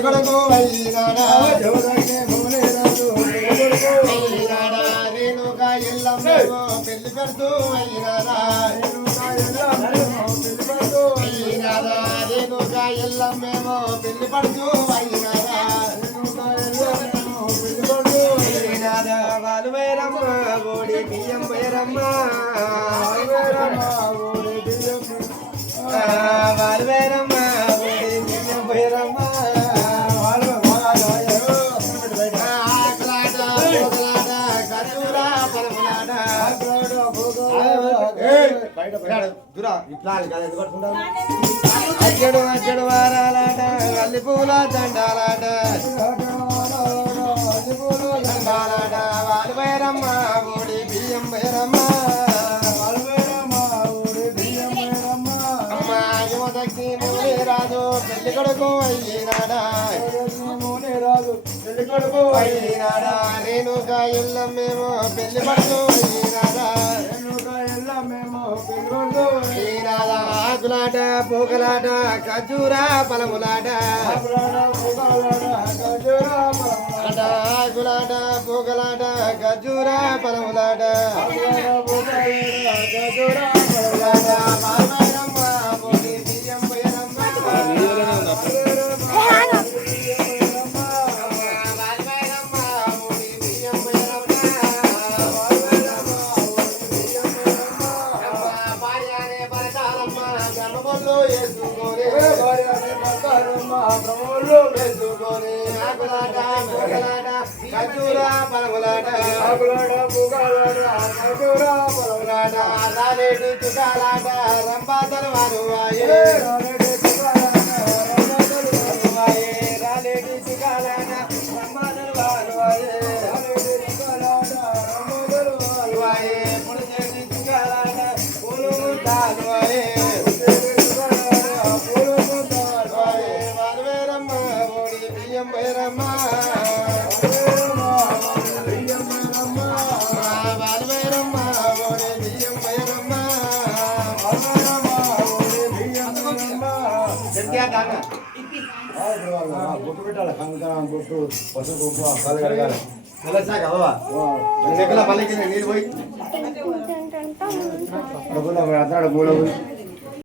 పెళ్లి కొడుకు అయినాడా రేణుగా ఎల్లమ్మేమో పెళ్లి పెడుతూ అయినాడా రేణుగా ఎల్లమ్మేమో పెళ్లి పడుతూ అయినాడా వాళ్ళు వేరమ్మ ఓడి బియ్యం వేరమ్మ వాళ్ళు వేరమ్మ ఓడి బియ్యం వేరమ్మ అచ్చడు అచ్చడు వారాలాట అల్లి పూల దండాలాట దండాలాట వాళ్ళు వేరమ్మ ఓడి బియ్యం వేరమ్మ రాజు పెళ్లి కొడుకు అయినాడా పెళ్లి కొడుకు అయినాడా రేణుగా ఎల్లమ్మేమో పెళ్లి పడుతూ అయినాడా ఆకులాట పూకలాట ఖర్జూరా పలములాట ఆకులాట పూకలాట ఖర్జూరా పలములాట ఖర్జూరా పలములాట రాలేడు చుట్టాలాట రంపాతలు వారు రాలేడు చుట్టాలాట రంపాతలు వారు పుడిచేటి చుట్టాలాట పూలు ముట్టాలు వాళ్ళు వేరమ్మ ఓడి బియ్యం వేరమ్మ బొట్టు పెట్టాలి కంకణం బొట్టు పసుపు కుంకుమ కాలు కడగాలి వెళ్ళొచ్చాక బాబా నీళ్ళు పోయి అతడు పూల